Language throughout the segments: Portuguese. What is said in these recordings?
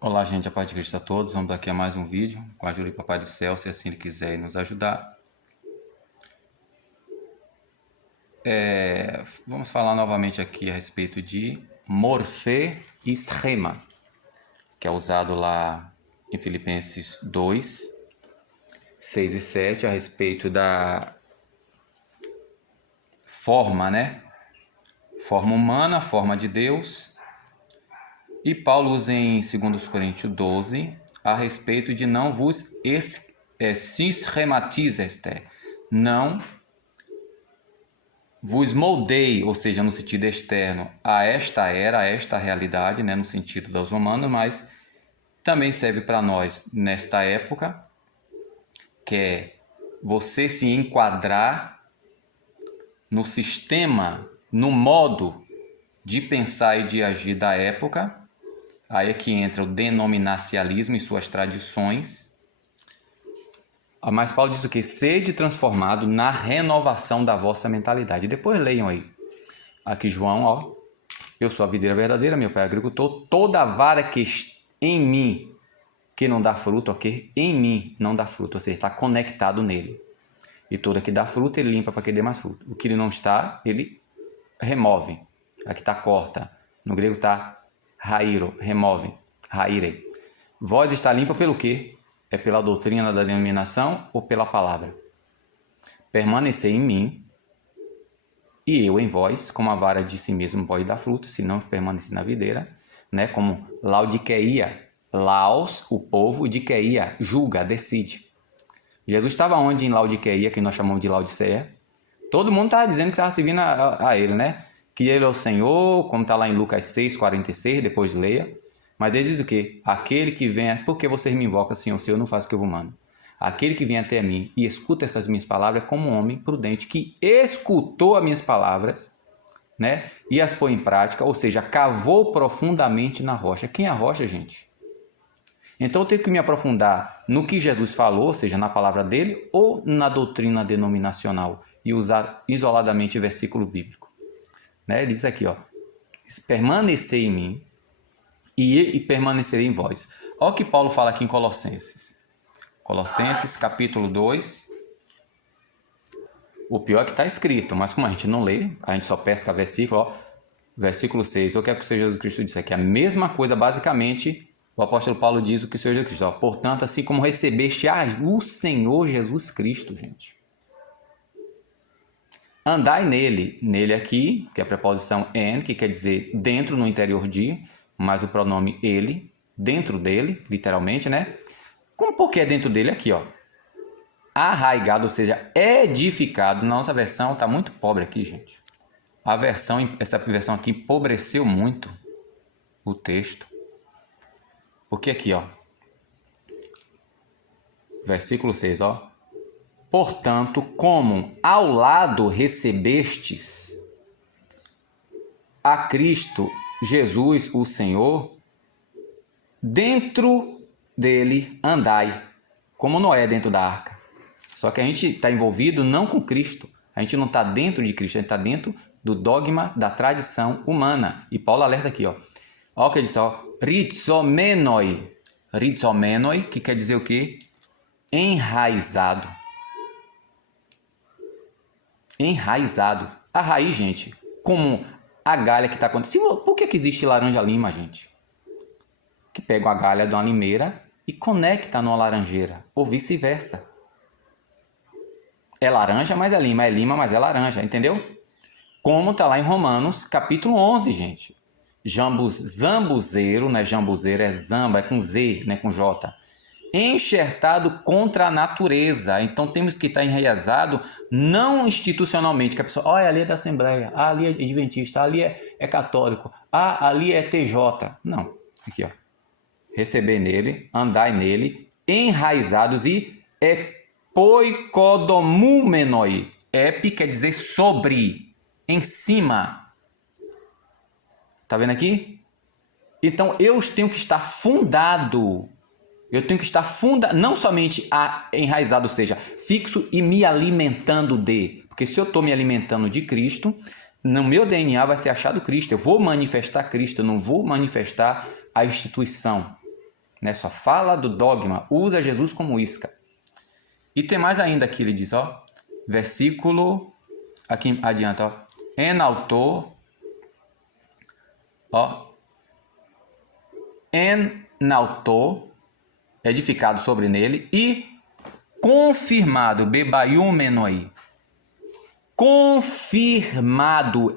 Olá, gente, a paz de Cristo a todos. Vamos aqui a mais um vídeo com a ajuda do Papai do Céu, se assim Ele quiser nos ajudar. Vamos falar novamente aqui a respeito de morfê e schema, que é usado lá em Filipenses 2, 6 e 7, a respeito da forma, né? Forma humana, forma de Deus. E Paulo usa em 2 Coríntios 12 a respeito de não vos schematiseste, não vos moldei, ou seja, no sentido externo, a esta era, a esta realidade, né, no sentido dos humanos, mas também serve para nós nesta época, que é você se enquadrar no sistema, no modo de pensar e de agir da época. Aí é que entra o denominacialismo e suas tradições. Mas Paulo diz o quê? Sede transformado na renovação da vossa mentalidade. Depois leiam aí. Aqui João, ó. Eu sou a videira verdadeira, meu pai é agricultor. Toda vara que em mim que não dá fruto, ok? Em mim não dá fruto, ou seja, está conectado nele. E toda que dá fruto, ele limpa para que dê mais fruto. O que ele não está, ele remove. Aqui está corta. No grego está rairo, remove. Raire. Voz está limpa pelo quê? É pela doutrina da denominação ou pela palavra? Permanecer em mim e eu em vós, como a vara de si mesmo pode dar fruto, se não permanecer na videira, né? Como Laodiqueia, Laos, o povo, Diqueia, julga, decide. Jesus estava onde em Laodiqueia, que nós chamamos de Laodiceia? Todo mundo estava dizendo que estava servindo a ele, né? Que ele é o Senhor, como está lá em Lucas 6, 46, depois leia. Mas ele diz o quê? Aquele que vem, porque vocês me invocam, Senhor, Senhor, não faz o que eu vos mando. Aquele que vem até mim e escuta essas minhas palavras é como um homem prudente que escutou as minhas palavras, né? E as põe em prática, ou seja, cavou profundamente na rocha. Quem é a rocha, gente? Então eu tenho que me aprofundar no que Jesus falou, ou seja, na palavra dele, ou na doutrina denominacional e usar isoladamente o versículo bíblico. Né? Ele diz aqui, ó, permanecer em mim e permanecerei em vós. Olha o que Paulo fala aqui em Colossenses. Colossenses capítulo 2. O pior é que está escrito, mas como a gente não lê, a gente só pesca versículo, ó, versículo 6. Eu quero que o Senhor Jesus Cristo disse aqui. A mesma coisa, basicamente, o apóstolo Paulo diz o que o Senhor Jesus Cristo. Ó, portanto, assim como recebeste o Senhor Jesus Cristo, gente. Andai nele. Nele aqui, que é a preposição en, que quer dizer dentro, no interior de, mas o pronome ele, dentro dele, literalmente, né? Como porque é dentro dele aqui, ó. Arraigado, ou seja, edificado. Na nossa versão, tá muito pobre aqui, gente. Essa versão aqui empobreceu muito o texto. Porque aqui, ó. Versículo 6, ó. Portanto, como ao lado recebestes a Cristo Jesus, o Senhor, dentro dele andai, como Noé dentro da arca. Só que a gente está envolvido não com Cristo, a gente não está dentro de Cristo, a gente está dentro do dogma da tradição humana. E Paulo alerta aqui, ó. Olha o que ele diz, ó. Ritzomenoi. Ritzomenoi, que quer dizer o quê? Enraizado. Enraizado. A raiz, gente, como a galha que está acontecendo. Por que existe laranja-lima, gente? Que pega a galha de uma limeira e conecta numa laranjeira, ou vice-versa. É laranja, mas é lima, mas é laranja, entendeu? Como está lá em Romanos, capítulo 11, gente. Zambuzeiro, não é jambuzeiro, é zamba, é com Z, né, com J. Enxertado contra a natureza. Então temos que estar enraizado não institucionalmente, que a pessoa, olha, ali é da Assembleia, ali é Adventista, ali é católico, ali é TJ. Não, aqui ó. Receber nele, andai nele, enraizados e epoikodomumenoi. Epi quer dizer sobre, em cima. Tá vendo aqui? Então eu tenho que estar fundado. Eu tenho que estar não somente enraizado, ou seja, fixo e me alimentando de. Porque se eu estou me alimentando de Cristo, no meu DNA vai ser achado Cristo. Eu vou manifestar Cristo, eu não vou manifestar a instituição. né? Só fala do dogma, usa Jesus como isca. E tem mais ainda aqui, ele diz, ó, versículo, aqui adianta, ó, enaltou, ó, enaltou, edificado sobre nele, e confirmado, bebaiumenoi, confirmado,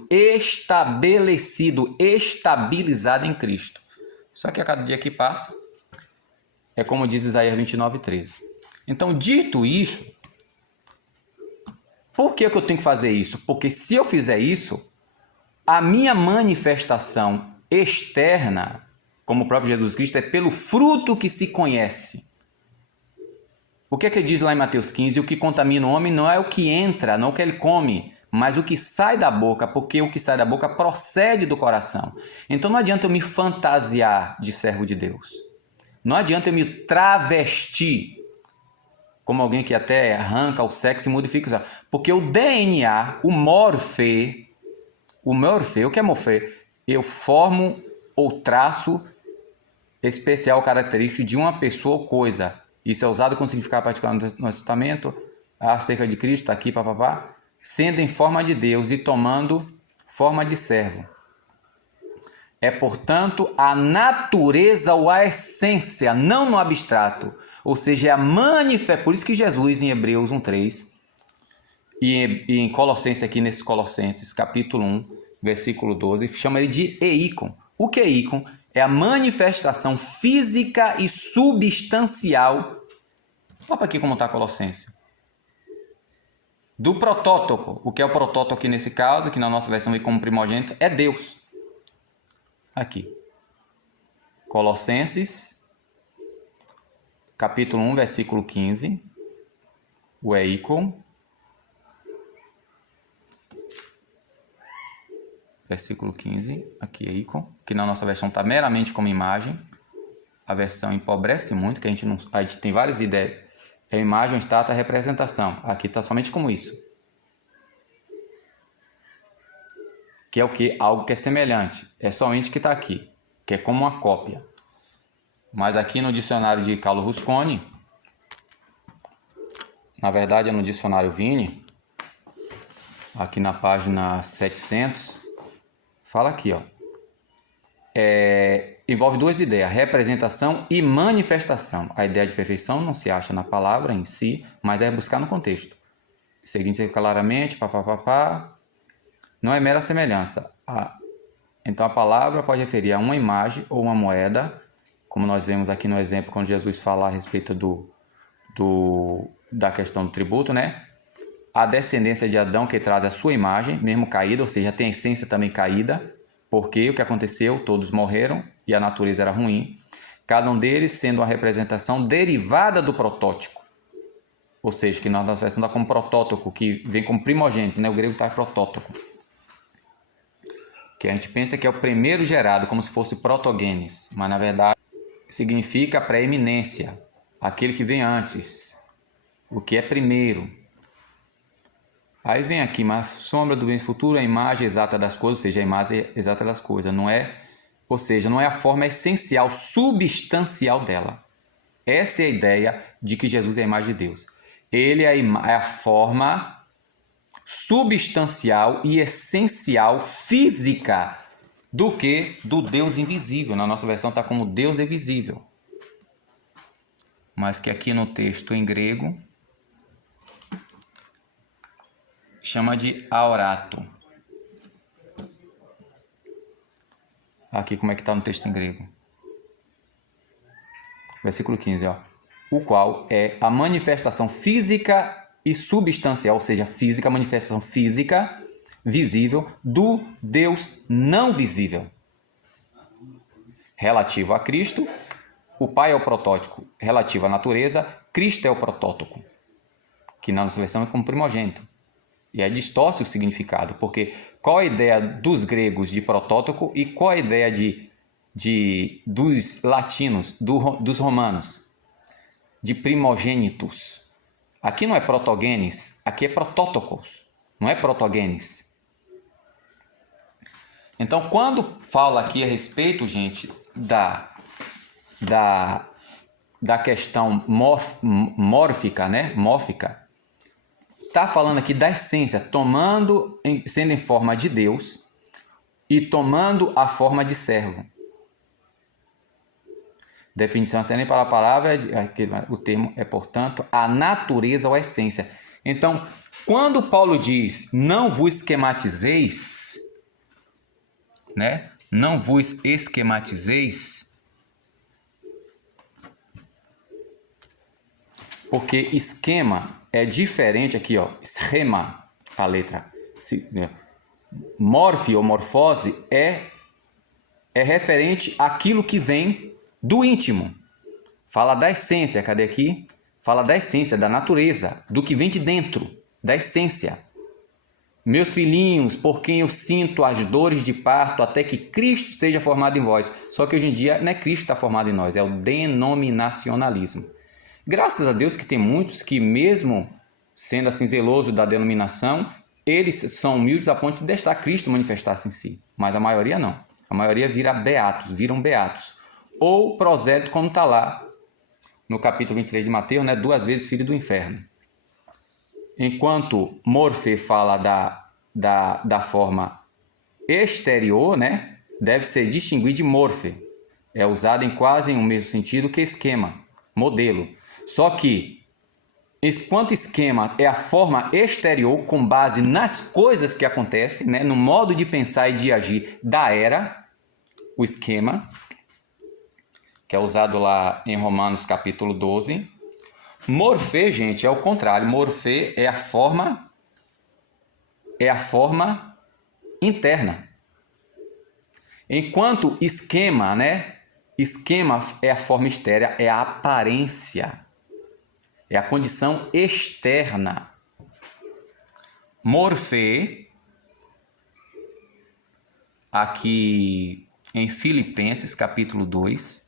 estabelecido, estabilizado em Cristo. Só que a cada dia que passa, é como diz Isaías 29:13. Então, dito isso, por que eu tenho que fazer isso? Porque se eu fizer isso, a minha manifestação externa, como o próprio Jesus Cristo, é pelo fruto que se conhece. O que é que ele diz lá em Mateus 15? O que contamina o homem não é o que entra, não é o que ele come, mas o que sai da boca, porque o que sai da boca procede do coração. Então não adianta eu me fantasiar de servo de Deus. Não adianta eu me travestir como alguém que até arranca o sexo e modifica. Porque o DNA, o morfê, o que é morfê? Eu formo ou traço especial característico de uma pessoa ou coisa. Isso é usado com significado particular no Testamento, acerca de Cristo, está aqui, papapá, sendo em forma de Deus e tomando forma de servo. É, portanto, a natureza ou a essência, não no abstrato, ou seja, é a manifestação. Por isso que Jesus, em Hebreus 1:3, e em Colossenses, aqui nesse Colossenses, capítulo 1, versículo 12, chama ele de eikon. O que é eikon? É a manifestação física e substancial. Olha aqui como está Colossenses. Do protótipo. O que é o protótipo aqui nesse caso, que na nossa versão vem como primogênito, é Deus. Aqui. Colossenses, capítulo 1, versículo 15. O eikon. Versículo 15, aqui é ícone, que na nossa versão está meramente como imagem. A versão empobrece muito, que a gente tem várias ideias. É imagem, estátua, representação. Aqui está somente como isso. Que é o que? Algo que é semelhante. É somente que está aqui, que é como uma cópia. Mas aqui no dicionário de Carlo Rusconi, na verdade é no dicionário Vini, aqui na página 700, fala aqui, ó. Envolve duas ideias, representação e manifestação. A ideia de perfeição não se acha na palavra em si, mas deve buscar no contexto. Seguindo claramente, papapá, não é mera semelhança. Então a palavra pode referir a uma imagem ou uma moeda, como nós vemos aqui no exemplo quando Jesus fala a respeito da questão do tributo, né? A descendência de Adão que traz a sua imagem, mesmo caída, ou seja, tem a essência também caída, porque o que aconteceu? Todos morreram e a natureza era ruim, cada um deles sendo uma representação derivada do protótipo, ou seja, que na nossa versão dá como protótipo, que vem como primogênito, né? O grego está protótipo, que a gente pensa que é o primeiro gerado, como se fosse protogênes, mas na verdade significa a preeminência, aquele que vem antes, o que é primeiro. Aí vem aqui, mas sombra do bem futuro, a imagem exata das coisas, ou seja, a imagem exata das coisas, não é, ou seja, não é a forma essencial, substancial dela. Essa é a ideia de que Jesus é a imagem de Deus. Ele é a forma substancial e essencial, física, do que? Do Deus invisível. Na nossa versão está como Deus é visível. Mas que aqui no texto em grego chama de aorato. Aqui como é que está no texto em grego. Versículo 15, ó. O qual é a manifestação física e substancial, ou seja, física, manifestação física, visível, do Deus não visível. Relativo a Cristo, o Pai é o protótipo. Relativo à natureza, Cristo é o protótipo. Que na nossa versão é como primogênito. E aí distorce o significado, porque qual a ideia dos gregos de protótipo e qual a ideia dos latinos, dos romanos, de primogênitos? Aqui não é protogênes, aqui é protótocos, não é protogênes. Então, quando fala aqui a respeito, gente, da questão mórfica, né? Mórfica, está falando aqui da essência, sendo em forma de Deus e tomando a forma de servo. Definição sem nem pela palavra, o termo é, portanto, a natureza ou a essência. Então, quando Paulo diz, não vos esquematizeis, né? Não vos esquematizeis, porque esquema é diferente aqui, ó, esquema, a letra. Morfe ou morfose é referente àquilo que vem do íntimo. Fala da essência, cadê aqui? Fala da essência, da natureza, do que vem de dentro, da essência. Meus filhinhos, por quem eu sinto as dores de parto até que Cristo seja formado em vós. Só que hoje em dia não é Cristo que está formado em nós, é o denominacionalismo. Graças a Deus que tem muitos que, mesmo sendo assim zeloso da denominação, eles são humildes a ponto de deixar Cristo manifestar-se em si. Mas a maioria não. A maioria viram beatos. Ou prosélito, como está lá no capítulo 23 de Mateus, né? 2 vezes filho do inferno. Enquanto morfe fala da forma exterior, né? Deve ser distinguido de morfe. É usado em quase o mesmo sentido que esquema, modelo. Só que, enquanto esquema é a forma exterior com base nas coisas que acontecem, né? No modo de pensar e de agir da era, o esquema, que é usado lá em Romanos capítulo 12. Morfê, gente, é o contrário. Morfê é a forma interna. Enquanto esquema, né? Esquema é a forma externa, é a aparência. É a condição externa. Morfê, aqui em Filipenses capítulo 2,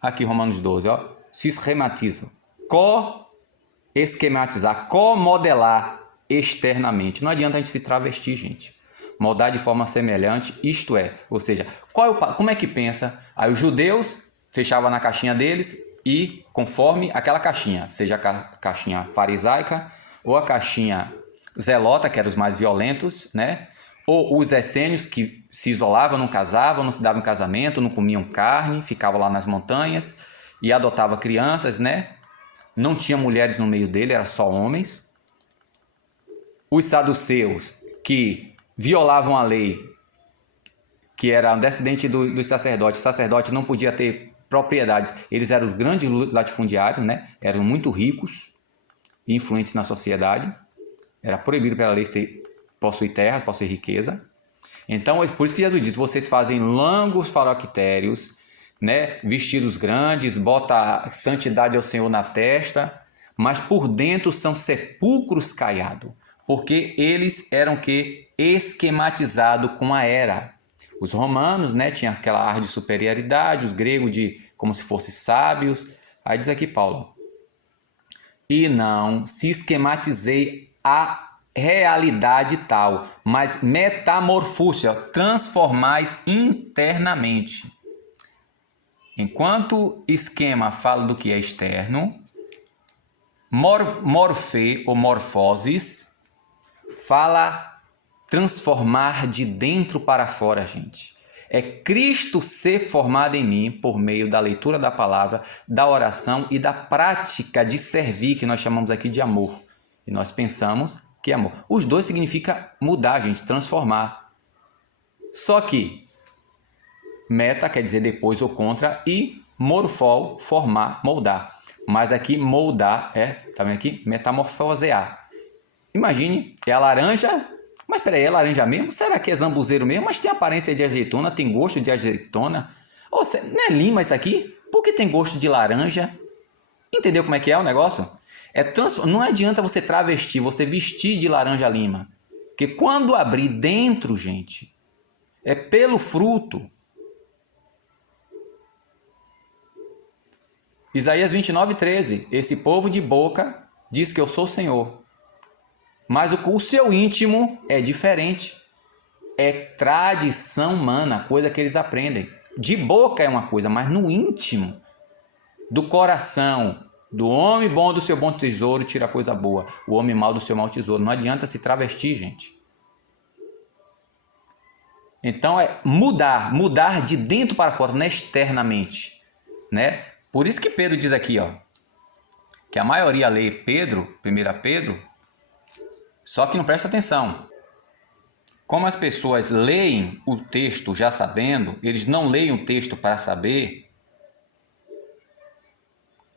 aqui Romanos 12, ó, se esquematiza. Co-esquematizar, co-modelar externamente. Não adianta a gente se travestir, gente. Moldar de forma semelhante, isto é, ou seja, como é que pensa? Aí os judeus fechavam na caixinha deles e conforme aquela caixinha, seja a caixinha farisaica ou a caixinha zelota, que eram os mais violentos, né? Ou os essênios que se isolavam, não casavam, não se davam em casamento, não comiam carne, ficavam lá nas montanhas e adotavam crianças, né? Não tinha mulheres no meio dele, era só homens. Os saduceus, que violavam a lei, que era um descendente dos sacerdotes. O sacerdote não podia ter propriedades. Eles eram os grandes latifundiários, né? Eram muito ricos e influentes na sociedade. Era proibido pela lei possuir terras, possuir riqueza. Então, é por isso que Jesus diz, vocês fazem longos faroctérios, né? Vestidos grandes, bota a santidade ao Senhor na testa, mas por dentro são sepulcros caiados, porque eles eram esquematizados com a era. Os romanos, né, tinham aquela ar de superioridade, os gregos como se fossem sábios. Aí diz aqui Paulo, e não se esquematizei a realidade tal, mas metamorfúcia, transformais internamente. Enquanto esquema fala do que é externo, morfê ou morfoses fala transformar de dentro para fora, gente. É Cristo ser formado em mim por meio da leitura da palavra, da oração e da prática de servir, que nós chamamos aqui de amor. E nós pensamos que é amor. Os dois significa mudar, gente, transformar. Só que meta quer dizer depois ou contra e morfol, formar, moldar. Mas aqui moldar tá vendo aqui? Metamorfosear. Imagine, é a laranja, mas peraí, é laranja mesmo? Será que é zambuzeiro mesmo? Mas tem aparência de azeitona, tem gosto de azeitona. Ou não é lima isso aqui? Por que tem gosto de laranja? Entendeu como é que é o negócio? Não adianta você travestir, você vestir de laranja lima. Porque quando abrir dentro, gente, é pelo fruto. Isaías 29:13. Esse povo de boca diz que eu sou o Senhor. Mas o seu íntimo é diferente. É tradição humana, coisa que eles aprendem. De boca é uma coisa, mas no íntimo do coração do homem bom do seu bom tesouro tira coisa boa, o homem mau do seu mau tesouro. Não adianta se travestir, gente. Então é mudar de dentro para fora, não é externamente, né? Por isso que Pedro diz aqui, ó, que a maioria lê Pedro, 1 Pedro, só que não presta atenção. Como as pessoas leem o texto já sabendo, eles não leem o texto para saber.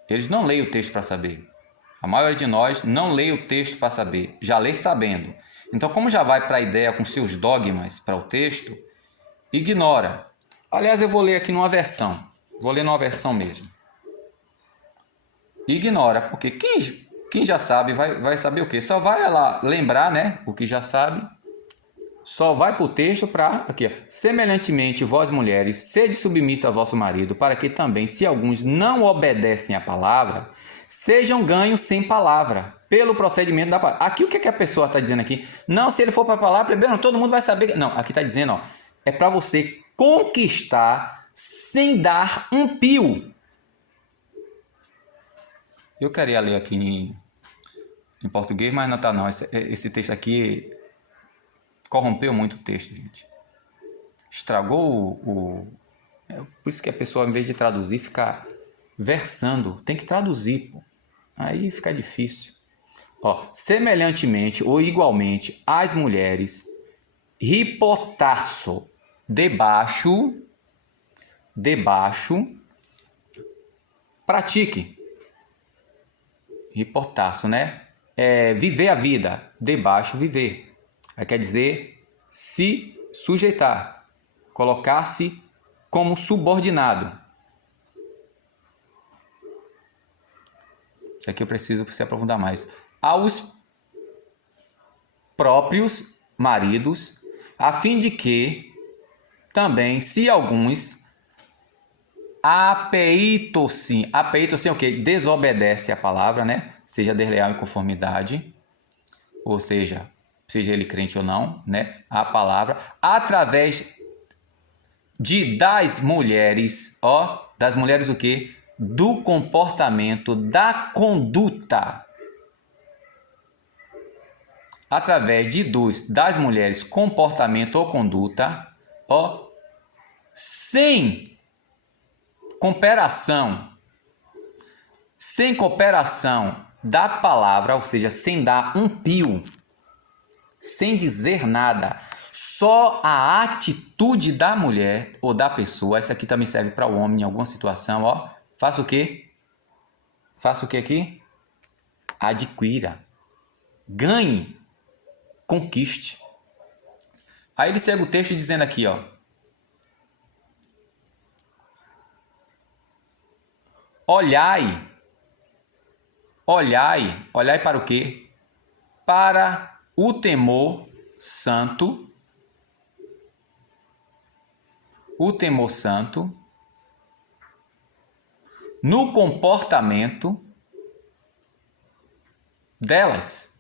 Eles não leem o texto para saber. A maioria de nós não lê o texto para saber, já lê sabendo. Então, como já vai para a ideia com seus dogmas para o texto, ignora. Aliás, eu vou ler aqui numa versão. Vou ler numa versão mesmo. Ignora, porque quem já sabe vai saber o quê? Só vai lá lembrar, né, o que já sabe. Só vai para o texto para, aqui, ó. Semelhantemente, vós mulheres, sede submissa ao vosso marido, para que também, se alguns não obedecem à palavra, sejam ganhos sem palavra, pelo procedimento da palavra. Aqui o que, é que a pessoa está dizendo aqui? Não, se ele for para a palavra, não, todo mundo vai saber. Não, aqui está dizendo, ó, é para você conquistar sem dar um pio. Eu queria ler aqui em português, mas não está não. Esse texto aqui corrompeu muito o texto, gente. Estragou por isso que a pessoa, em vez de traduzir, fica versando. Tem que traduzir, pô. Aí fica difícil. Ó, semelhantemente ou igualmente, as mulheres, hipotasso, debaixo, pratique. Hipotasso, né? Viver a vida, debaixo, viver. Aí quer dizer se sujeitar, colocar-se como subordinado. Isso aqui eu preciso se aprofundar mais. Aos próprios maridos, a fim de que também, se alguns apeito-se é o quê? Desobedece a palavra, né? Seja desleal em conformidade, ou seja ele crente ou não, né? A palavra, através das mulheres, das mulheres o quê? Do comportamento, da conduta. Através das mulheres, comportamento ou conduta, sem cooperação da palavra, ou seja, sem dar um pio, sem dizer nada, só a atitude da mulher ou da pessoa. Essa aqui também serve para o homem em alguma situação, faça o quê? Faça o que aqui? Adquira, ganhe, conquiste. Aí ele segue o texto dizendo aqui, olhai para o quê? Para o temor santo, no comportamento delas.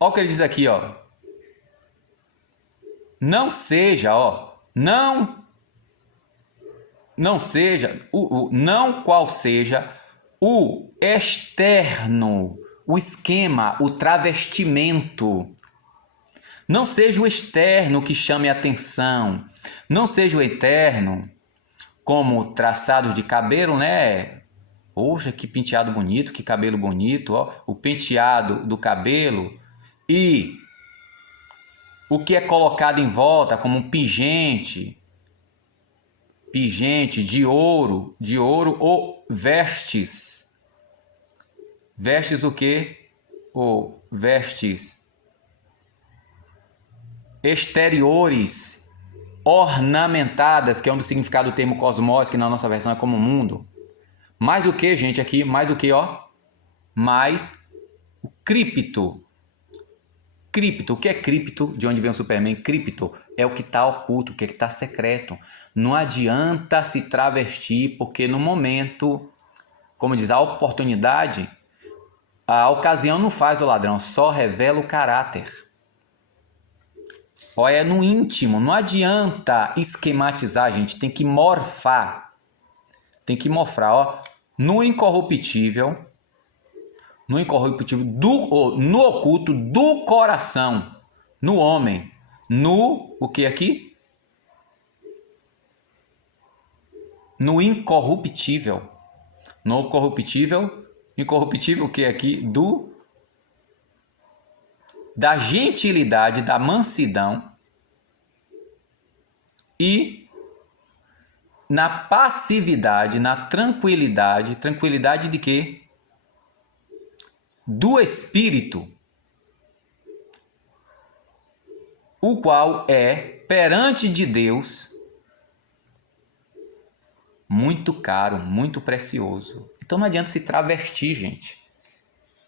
Olha o que ele diz aqui, não seja, não seja, não qual seja o externo, o esquema, o travestimento. Não seja o externo que chame a atenção. Não seja o interno, como traçados de cabelo, né? Poxa, que penteado bonito, que cabelo bonito, o penteado do cabelo e o que é colocado em volta como um pingente de ouro ou vestes. Vestes o quê? Ou vestes exteriores, ornamentadas, que é um do significado do termo cosmos, que na nossa versão é como mundo. Mais o que, gente, aqui? Mais o que, mais o cripto. Cripto, o que é cripto? De onde vem o Superman? Cripto é o que está oculto, o que está secreto. Não adianta se travestir, porque no momento, como diz, a oportunidade, a ocasião não faz o ladrão, só revela o caráter. É no íntimo, não adianta esquematizar, gente, tem que morfar. Tem que mostrar, ó, no incorruptível, no oculto do coração, no homem, o que aqui? No incorruptível. No corruptível, incorruptível o que aqui? Da gentilidade, da mansidão e na passividade, na tranquilidade. Tranquilidade de quê? Do Espírito, o qual é perante de Deus muito caro, muito precioso. Então não adianta se travestir, gente.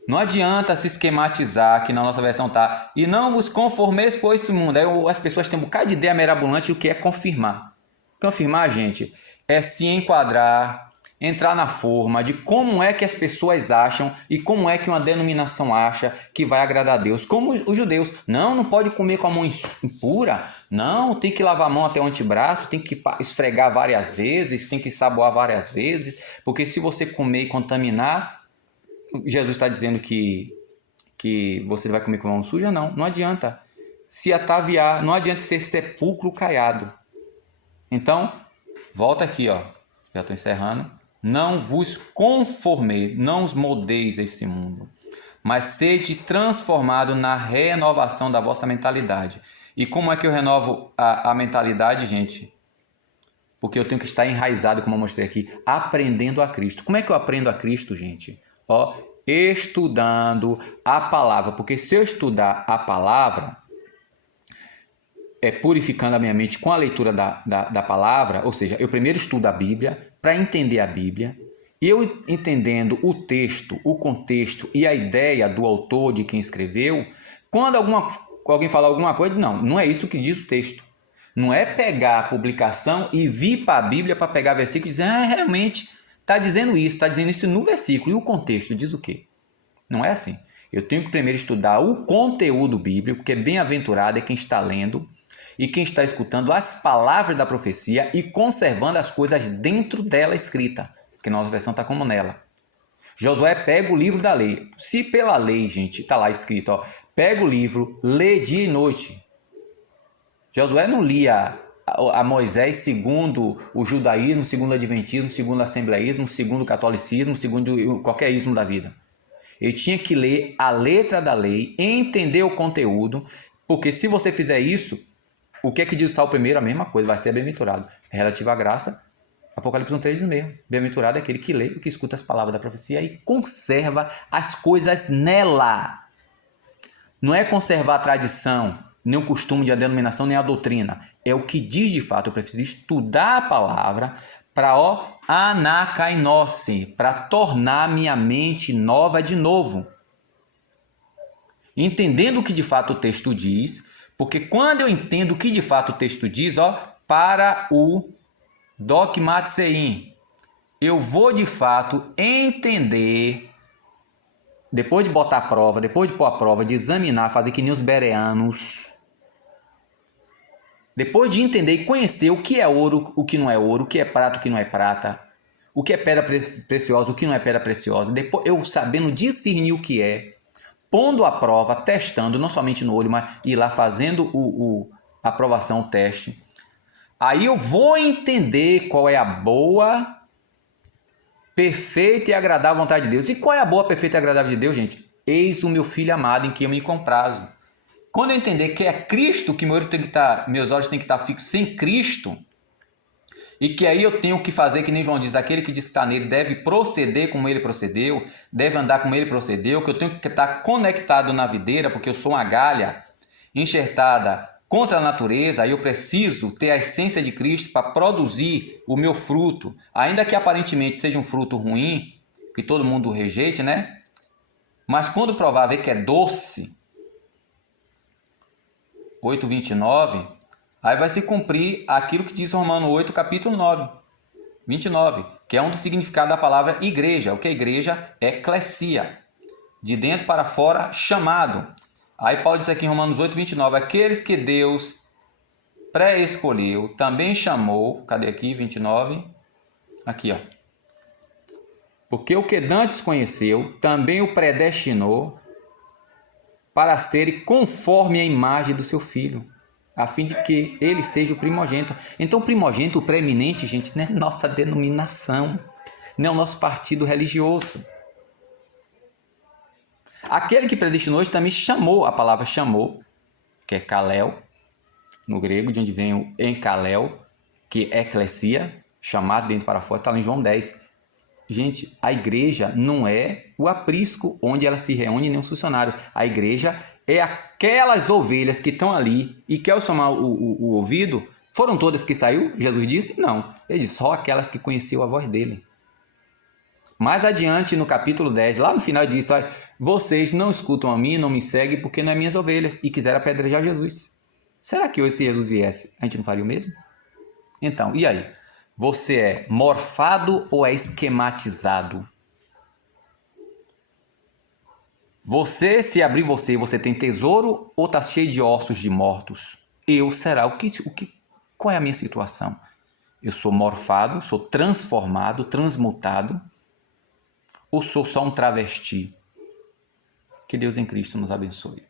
Não adianta se esquematizar, que na nossa versão tá, e não vos conformeis com esse mundo. Aí as pessoas têm um bocado de ideia mirabolante, o que é confirmar. Confirmar, gente, é se enquadrar, entrar na forma de como é que as pessoas acham e como é que uma denominação acha que vai agradar a Deus. Como os judeus. Não pode comer com a mão impura. Não, tem que lavar a mão até o antebraço, tem que esfregar várias vezes, tem que saboar várias vezes, porque se você comer e contaminar, Jesus está dizendo que você vai comer com a mão suja? Não adianta. Se ataviar, não adianta ser sepulcro caiado. Então, volta aqui, ó. Já estou encerrando. Não vos conformeis, não os moldeis a esse mundo, mas sede transformado na renovação da vossa mentalidade. E como é que eu renovo a mentalidade, gente? Porque eu tenho que estar enraizado, como eu mostrei aqui, aprendendo a Cristo. Como é que eu aprendo a Cristo, gente? Ó, estudando a palavra. Porque se eu estudar a palavra, purificando a minha mente com a leitura da palavra, ou seja, eu primeiro estudo a Bíblia para entender a Bíblia, e eu entendendo o texto, o contexto e a ideia do autor, de quem escreveu, quando alguém falar alguma coisa, não é isso que diz o texto. Não é pegar a publicação e vir para a Bíblia para pegar versículo e dizer, realmente está dizendo isso no versículo, e o contexto diz o quê? Não é assim. Eu tenho que primeiro estudar o conteúdo bíblico, porque bem-aventurado é quem está lendo e quem está escutando as palavras da profecia e conservando as coisas dentro dela escrita, que na nossa versão está como nela. Josué pega o livro da lei. Se pela lei, gente, está lá escrito, ó, pega o livro, lê dia e noite. Josué não lia a Moisés segundo o judaísmo, segundo o adventismo, segundo o assembleísmo, segundo o catolicismo, segundo qualquer ismo da vida. Ele tinha que ler a letra da lei, entender o conteúdo, porque se você fizer isso, o que é que diz o Salmo primeiro? A mesma coisa, vai ser bem-aventurado. Relativo à graça, Apocalipse 1,3 diz mesmo. Bem-aventurado é aquele que lê e que escuta as palavras da profecia e conserva as coisas nela. Não é conservar a tradição, nem o costume de a denominação, nem a doutrina. É o que diz de fato. Eu prefiro estudar a palavra para anakainose, para tornar minha mente nova de novo. Entendendo o que de fato o texto diz, porque quando eu entendo o que de fato o texto diz, para o dogmatsein, eu vou de fato entender, depois de botar a prova, depois de pôr a prova, de examinar, fazer que nem os bereanos, depois de entender e conhecer o que é ouro, o que não é ouro, o que é prata, o que não é prata, o que é pedra preciosa, o que não é pedra preciosa, depois eu sabendo discernir o que é, pondo a prova, testando, não somente no olho, mas ir lá fazendo a aprovação, o teste. Aí eu vou entender qual é a boa, perfeita e agradável vontade de Deus. E qual é a boa, perfeita e agradável de Deus, gente? Eis o meu filho amado em quem eu me comprazo. Quando eu entender que é Cristo, que meus olhos têm que estar fixos em Cristo, e que aí eu tenho que fazer, que nem João diz, aquele que diz que está nele deve proceder como ele procedeu, deve andar como ele procedeu, que eu tenho que estar conectado na videira, porque eu sou uma galha enxertada contra a natureza, aí eu preciso ter a essência de Cristo para produzir o meu fruto, ainda que aparentemente seja um fruto ruim, que todo mundo rejeite, né? Mas quando provar, ver que é doce, 8:29, aí vai se cumprir aquilo que diz Romano 8, capítulo 9, 29, que é um dos significados da palavra igreja. O que é igreja? Eclesia. De dentro para fora, chamado. Aí Paulo diz aqui em Romanos 8, 29, aqueles que Deus pré-escolheu, também chamou, cadê aqui, 29? Aqui, ó. Porque o que dantes conheceu, também o predestinou para ser conforme a imagem do seu Filho, a fim de que ele seja o primogênito. Então, o primogênito, o preeminente, gente, não é nossa denominação, não é o nosso partido religioso. Aquele que predestinou também chamou, a palavra chamou, que é Kalel, no grego, de onde vem o enkalel, que é eclesia, chamado dentro para fora, está lá em João 10. Gente, a igreja não é o aprisco onde ela se reúne nem um funcionário. A igreja é aquelas ovelhas que estão ali e quer chamar o ouvido. Foram todas que saiu? Jesus disse? Não. Ele disse, só aquelas que conheciam a voz dele. Mais adiante, no capítulo 10, lá no final ele diz, vocês não escutam a mim, não me seguem porque não é minhas ovelhas, e quiseram apedrejar Jesus. Será que hoje, se Jesus viesse, a gente não faria o mesmo? Então, e aí? Você é morfado ou é esquematizado? Você, se abrir você tem tesouro ou está cheio de ossos de mortos? Será? Qual é a minha situação? Eu sou morfado, sou transformado, transmutado, ou sou só um travesti? Que Deus em Cristo nos abençoe.